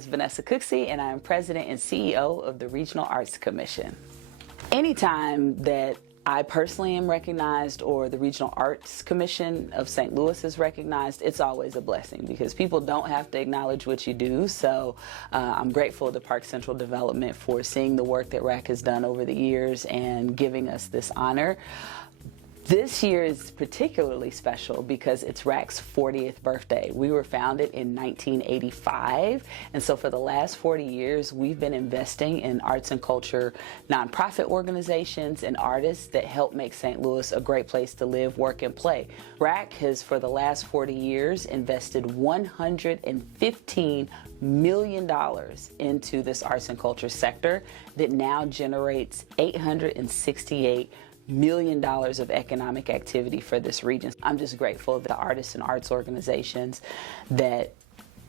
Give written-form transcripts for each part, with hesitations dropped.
is Vanessa Cooksey, and I am President and CEO of the Regional Arts Commission. Anytime that I personally am recognized or the Regional Arts Commission of St. Louis is recognized, it's always a blessing because people don't have to acknowledge what you do. So I'm grateful to Park Central Development for seeing the work that RAC has done over the years and giving us this honor. This year is particularly special because it's RAC's 40th birthday. We were founded in 1985, and so for the last 40 years, we've been investing in arts and culture nonprofit organizations and artists that help make St. Louis a great place to live, work, and play. RAC has, for the last 40 years, invested $115 million into this arts and culture sector that now generates $868 million of economic activity for this region. I'm just grateful that the artists and arts organizations that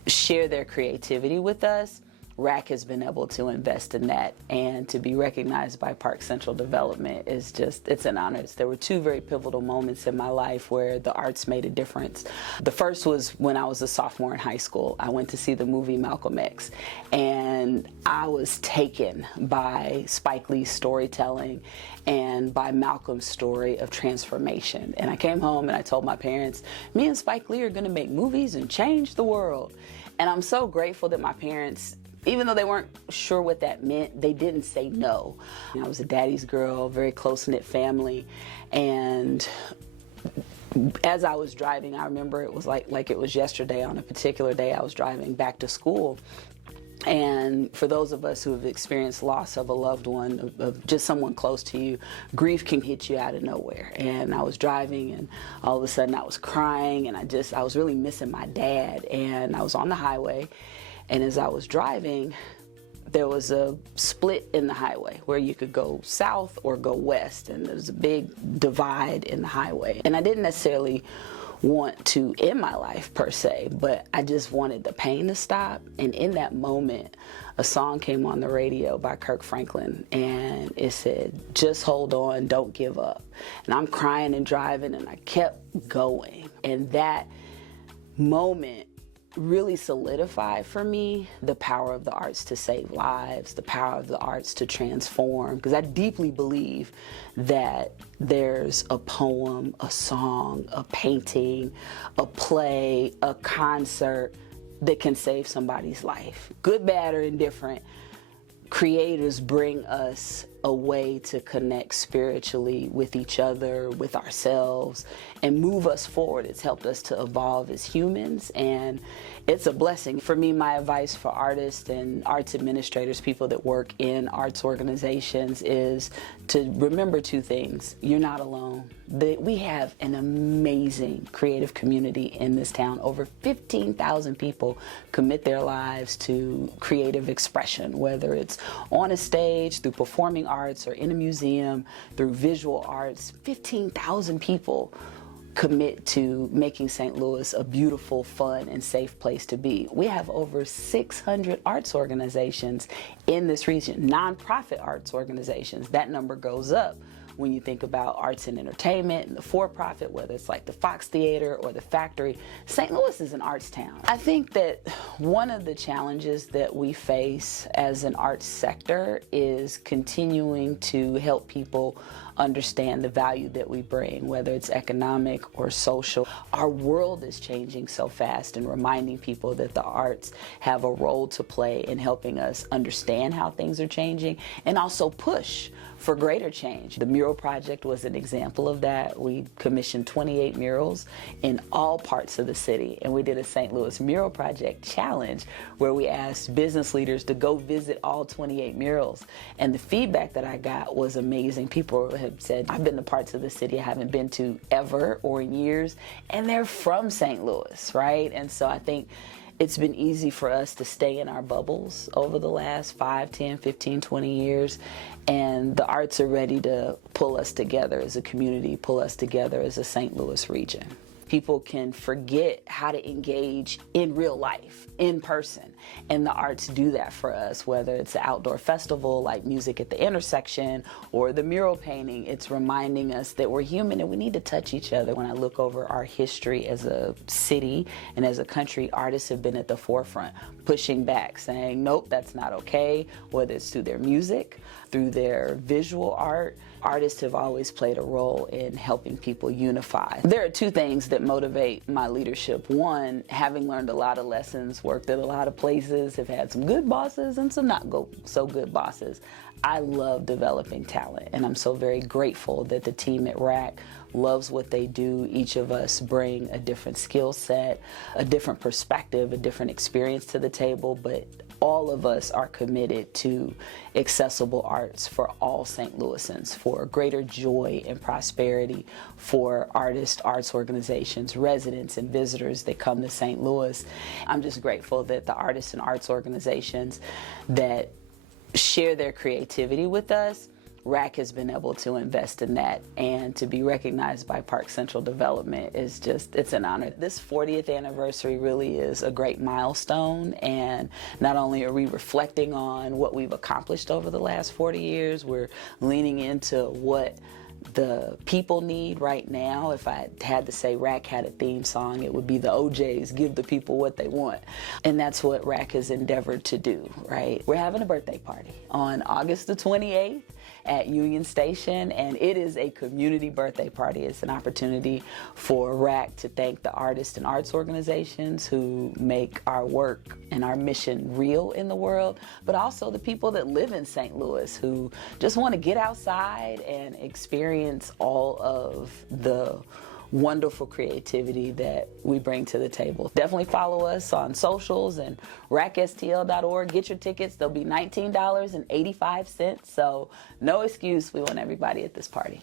share their creativity with us, RAC has been able to invest in that, and to be recognized by Park Central Development is just, it's an honor. There were two very pivotal moments in my life where the arts made a difference. The first was when I was a sophomore in high school. I went to see the movie Malcolm X, and I was taken by Spike Lee's storytelling and by Malcolm's story of transformation. And I came home and I told my parents, me and Spike Lee are gonna make movies and change the world. And I'm so grateful that my parents, even though they weren't sure what that meant, they didn't say no. I was a daddy's girl, very close-knit family, and as I was driving, I remember it was like it was yesterday. On a particular day, I was driving back to school, and for those of us who have experienced loss of a loved one, of just someone close to you, grief can hit you out of nowhere. And I was driving, and all of a sudden I was crying, and I was really missing my dad. And I was on the highway, and as I was driving, there was a split in the highway where you could go south or go west, and there was a big divide in the highway. And I didn't necessarily want to end my life per se, but I just wanted the pain to stop. And in that moment, a song came on the radio by Kirk Franklin, and it said, "Just hold on, don't give up." And I'm crying and driving, and I kept going. And that moment really solidified for me the power of the arts to save lives, the power of the arts to transform, because I deeply believe that there's a poem, a song, a painting, a play, a concert that can save somebody's life. Good, bad, or indifferent, creators bring us a way to connect spiritually with each other, with ourselves, and move us forward. It's helped us to evolve as humans, and it's a blessing. For me, my advice for artists and arts administrators, people that work in arts organizations, is to remember two things. You're not alone. We have an amazing creative community in this town. Over 15,000 people commit their lives to creative expression, whether it's on a stage, through performing arts, or in a museum, through visual arts. 15,000 people commit to making St. Louis a beautiful, fun, and safe place to be. We have over 600 arts organizations in this region, nonprofit arts organizations. That number goes up when you think about arts and entertainment and the for-profit, whether it's like the Fox Theater or the Factory. St. Louis is an arts town. I think that one of the challenges that we face as an arts sector is continuing to help people understand the value that we bring, whether it's economic or social. Our world is changing so fast, and reminding people that the arts have a role to play in helping us understand how things are changing and also push for greater change. The mural project was an example of that. We commissioned 28 murals in all parts of the city, and we did a St. Louis Mural Project Challenge where we asked business leaders to go visit all 28 murals. And the feedback that I got was amazing. People have said, I've been to parts of the city I haven't been to ever or in years, and they're from St. Louis, right? And so I think it's been easy for us to stay in our bubbles over the last 5, 10, 15, 20 years, and the arts are ready to pull us together as a community, pull us together as a St. Louis region. people can forget how to engage in real life, in person. And the arts do that for us, whether it's the outdoor festival like Music at the Intersection or the mural painting. It's reminding us that we're human and we need to touch each other. When I look over our history as a city and as a country, artists have been at the forefront, pushing back, saying, nope, that's not okay, whether it's through their music, through their visual art. Artists have always played a role in helping people unify. There are two things that motivate my leadership. One, having learned a lot of lessons, worked at a lot of places, have had some good bosses and some not so good bosses. I love developing talent, and I'm so very grateful that the team at RAC loves what they do. Each of us bring a different skill set, a different perspective, a different experience to the table, but all of us are committed to accessible arts for all St. Louisans, for greater joy and prosperity for artists, arts organizations, residents, and visitors that come to St. Louis. I'm just grateful that the artists and arts organizations that share their creativity with us, RAC has been able to invest in that, and to be recognized by Park Central Development is just, it's an honor. This 40th anniversary really is a great milestone, and not only are we reflecting on what we've accomplished over the last 40 years, we're leaning into what the people need right now. If I had to say RAC had a theme song, it would be the OJs, give the people what they want. And that's what RAC has endeavored to do, right? We're having a birthday party on August the 28th at Union Station, and it is a community birthday party. It's an opportunity for RAC to thank the artists and arts organizations who make our work and our mission real in the world, but also the people that live in St. Louis who just want to get outside and experience all of the wonderful creativity that we bring to the table. Definitely follow us on socials and racstl.org. Get your tickets. They'll be $19.85, so no excuse. We want everybody at this party.